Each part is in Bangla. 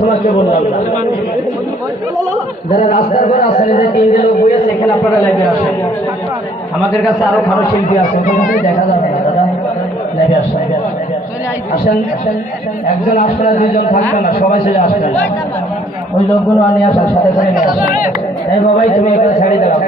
তোমাকে বললাম যারা রাস্তার পর আসেন যে তিনটে লোক বই আছে এখানে আপনারা লাইভে আসেন। আমাদের কাছে আরো ভালো শিল্পী আছে, দেখা যাবে না দাদা, লাইভে আসেন আসেন আসেন। একজন আসবে না, দুইজন থাকবে না, সবাই চলে আসবেন। ওই লোকগুলো নিয়ে আসার সাথে করে নিয়ে আসেন। এই বাবাই তুমি এখানে ছাড়ি দাও।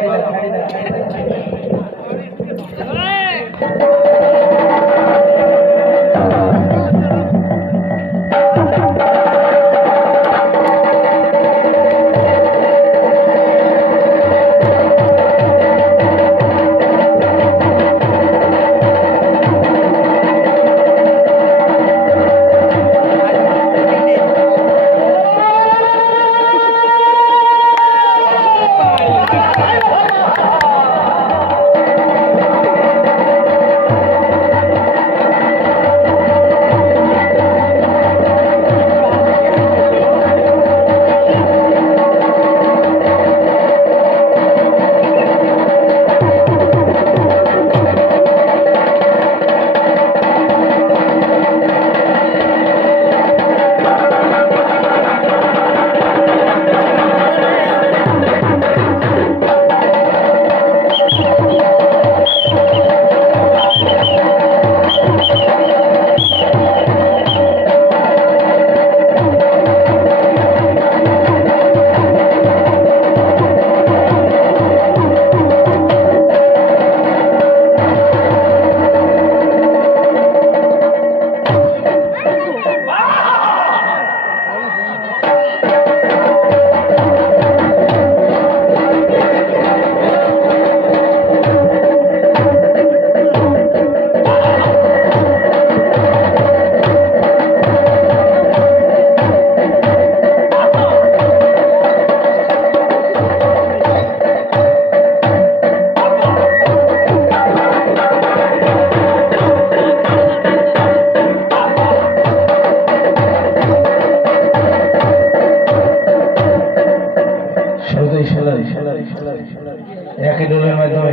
একই দলের মাধ্যমে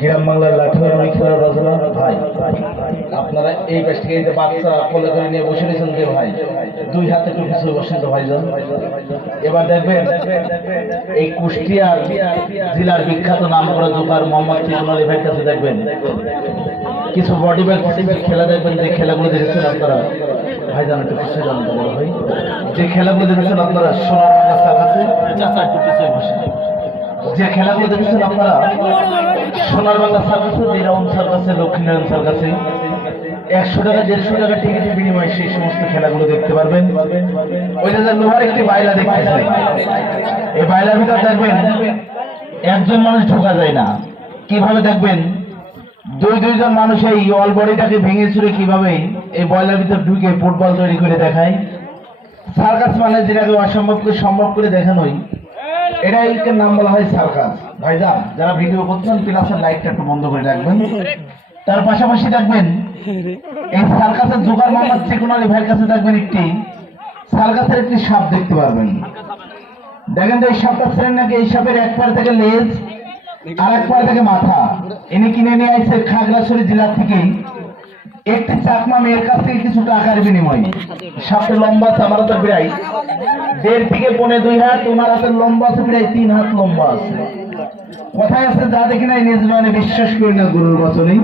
গ্রাম বাংলার লাঠিমারি খেলার বাজনা ভাই, আপনারা এই পাশ থেকে বাচ্চা কোলে করে নিয়ে বসে রয়েছেন যে ভাই, দুই হাতে একটু পিছনে বসেন তো ভাইজান। এবার দেখবেন এই কুষ্টিয়ার জেলার বিখ্যাত নাম করা জোকার মোহাম্মদ ত্রিপুরা ভাইয়ের কাছে দেখবেন কিছু বডি ব্যাগ খেলা দেখবেন, যে খেলাগুলো দেখেছেন আপনারা ভাইজান একটু পিছিয়ে যান তো বড় ভাই, যে খেলাগুলো দেখেছেন আপনারা সোনার রাস্তার কাছে চাচা একটু পিছিয়ে বসে, যে খেলাগুলো দেখেছেন আপনারা সোনার বাংলা সার্কাসে, দেরাউন সার্কাসে, লক্ষ্মীনারায়ণ সার্কাসে 100 টাকা 150 টাকা টিকিটের বিনিময়ে সেই সমস্ত খেলাগুলো দেখতে পারবেন। ওই যে লোহার একটি বাইলা দেখতেছেন, এই বাইলার ভিতর দেখবেন একজন মানুষ ঢোকা যায় না, কিভাবে দেখবেন দুইজন মানুষ এই অল বডিটাকে ভেঙে চুরে কিভাবে এই বয়লার ভিতর ঢুকে ফুটবল তৈরি করে দেখায়। সার্কাস মানে যেটাকে অসম্ভবকে সম্ভব করে দেখানোই, এটাই নাম বলা হয় সার্কাস। ভাইজান যারা ভিডিও করছেন ক্লাসের লাইটটা একটু বন্ধ করে রাখবেন। তার পাশাপাশি দেখবেন এই সার্কাসের জোগাড় মোহাম্মদ ত্রিপুরা ভাইয়ের কাছে দেখবেন একটি সার্কাসের একটি সাপ দেখতে পারবেন। দেখেন তো এই সাপটা ছিলেন নাকি, এই সাপের এক পার থেকে লেজ আর এক পার থেকে মাথা, ইনি কিনে নিয়ে আসছে খাগড়াছড়ি জেলা থেকে একটি চাকমা মেয়ের কাছ থেকে কিছু টাকার বিনিময়ে। সাপটা লম্বা আছে আমার হাতে প্রায় 1.5 থেকে 2.5 হাত, ওনার হাতের লম্বা আছে প্রায় 3 হাত লম্বা আছে। কথায় আছে যা দেখি নাই নিজ মানে বিশ্বাস করি না গুরুর বচনেই।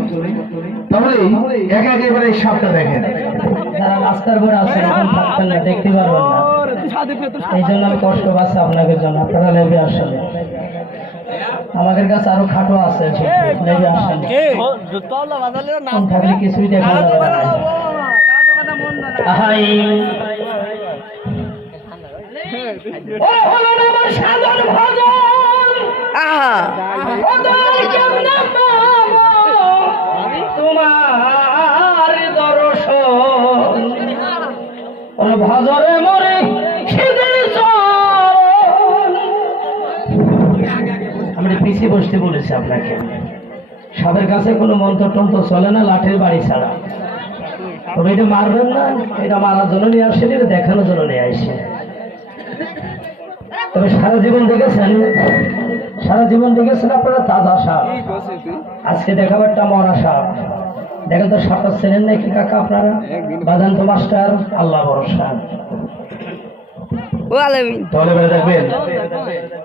তাহলে একেবারে এই সাপটা দেখেন, যারা রাস্তার পর আছে এখন থাকতেন না, দেখতে পারবেন না, এই জন্য আমি কষ্ট পাচ্ছি আপনাদের জন্য। আপনারা লেবে আসেন, আমাদের কাছে আরো খাটো আছে, লেবে আসেন, থাকলে কিছুই দেখা যাবে না। তোমার দর্শন ভজরে মরে আমরা পিছিয়ে বসতে বলেছি আপনাকে। সাদের কাছে কোনো মন্ত্র টন্ত্র চলে না, লাঠির বাড়ি ছাড়া। তবে এটা মারবেন না, এটা মারার জন্য নিয়ে আসেন, এটা দেখানোর জন্য নিয়ে আসে। তবে সারা জীবন দেখেছেন আপনারা তাজা সাপ, আজকে দেখাবো একটা মরা সাপ। দেখেন তো সাপটা চেনেন নাকি কাকা আপনারা? বাজান তো মাস্টার, আল্লাহ ভরসা। তাহলে এবারে দেখবেন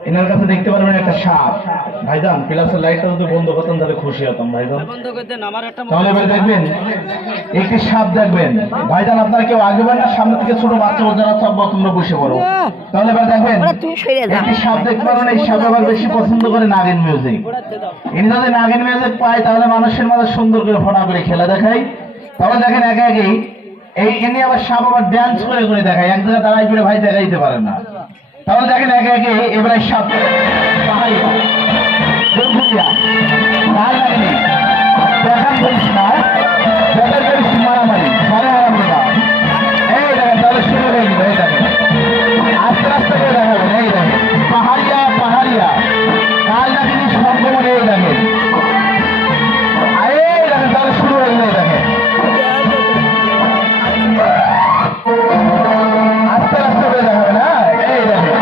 এনার কাছে দেখতে পারবেন একটা সাপ। ভাইজান প্লাসের লাইটটা যদি বন্ধ করতেন তাহলে খুশি হতাম ভাইজান। তাহলে এবারে দেখবেন একটি সাপ দেখবেন। ভাইজান আপনারা কেউ আগেবেন না, সামনে থেকে ছোট বাচ্চা যারা চাপবো তোমরা বসে পড়ো। তাহলে এবার দেখবেন একটি সাপ দেখতে পারবেন। এই সাপ আবার বেশি পছন্দ করে নাগিন মিউজিক। ইনি যদি নাগিন মিউজিক পায় তাহলে মানুষের মাঝে সুন্দর করে ফোনা করে খেলা দেখায়। তাহলে দেখেন একে একেই এই এনে আবার সাপ আবার ডান্স করে করে দেখায়, এক জায়গায় দাঁড়াই করে ভাই দেখাইতে পারে না। তাহলে দেখেন একে একে এবারে সাপ পাহাড়িয়া দেখান করিস না, দেখা করিস মারামারি মারে হারাম না। এই দেখেন তাহলে শুরু হয়ে গেল। এই দেখেন আস্তে আস্তে করে দেখাবেন। এই দেখেন পাহাড়িয়া কাল নাকি সংক্রমণ। এই দেখেন এই দেখেন তাহলে শুরু হয়ে গেল। দেখেন আস্তে আস্তে করে দেখাবেন। হ্যাঁ এই দেখেন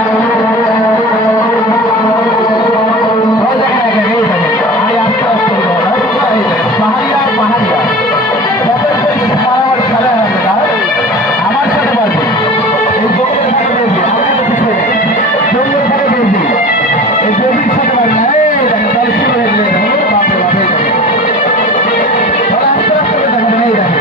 আস্তে আস্তে পাহাড়িয়া আমার সাথে পারবে এই জঙ্গলের সাথে বেশি জঙ্গলের সাথে বেশি এই জমির সাথে পারবে না। এই দেখেন তাহলে শুরু হয়ে গেলে বাপরে বাপ। এই দেখেন তাহলে আস্তে আস্তে করে দেখেন। এই দেখেন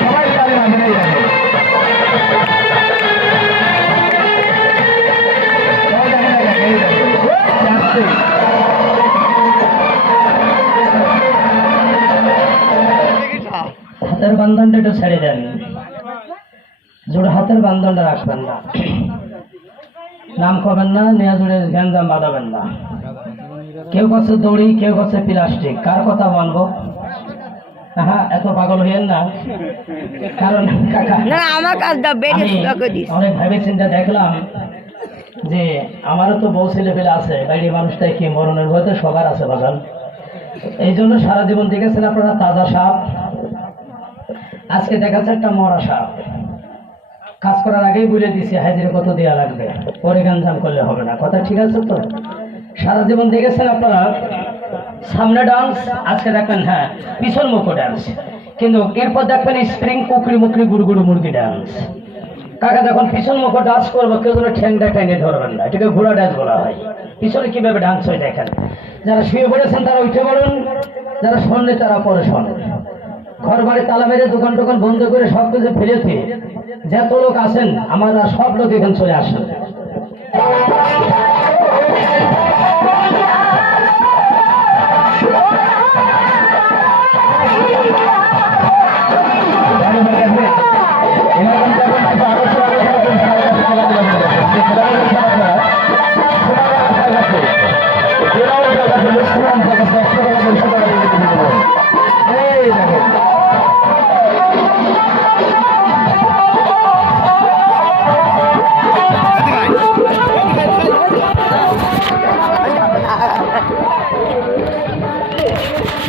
সবাই তালে মারবেন। এই দেখেন হাতের বান্ধনটা একটু ছেড়ে দেন, জোড়ে হাতের বান্ধনটা রাখবেন না, নাম করবেন না, নেয়া জুড়ে গ্যাঞ্জাম বাঁধাবেন না। কেউ কাছে দড়ি, কেউ কাছে প্লাস্টিক, কার কথা মানবো? হ্যাঁ এত পাগল হইয়েন না, কারণ কাকা অনেক ভেবে চিন্তা দেখলাম যে আমারও তো বউ ছেলে পেলে আছে, বাইরে মানুষটাই কি মরণের ভয়তে সবার আছে বাগান। এই জন্য সারা জীবন দেখেছেন আপনারা তাজা সাপ, আজকে দেখাচ্ছে একটা মরা সাপ। কাজ করার আগেই বলে দিছি হাজিরে কত দেওয়া লাগবে, পরে গাঞ্জাম করলে হবে না। কথা ঠিক আছে তো? সারা জীবন দেখেছেন আপনারা সামনে ডান্স, আজকে দেখবেন হ্যাঁ পিছন মুখো ডান্স, কিন্তু এরপর দেখবেন স্প্রিং কুকরি মুকরি গুড়গুড়ু মুরগি ডান্স। কাকা যখন পিছন মুখো ডান্স করবো কেউ যেন ঠ্যাংটা ঠ্যাঙে ধরবেন না, এটাকে ঘোড়া ডান্স বলা হয়। পিছনে কিভাবে ডান্স হয় দেখেন। যারা শুয়ে পড়েছেন তারা উঠে পড়ুন, যারা শোনলে তারা পরে শোনেন। ঘর বাড়ি তালা মেরে দোকান টোকান বন্ধ করে সব কিছু ফেলেছে, যত লোক আছেন আমরা সব লোক এখানে চলে আসেন।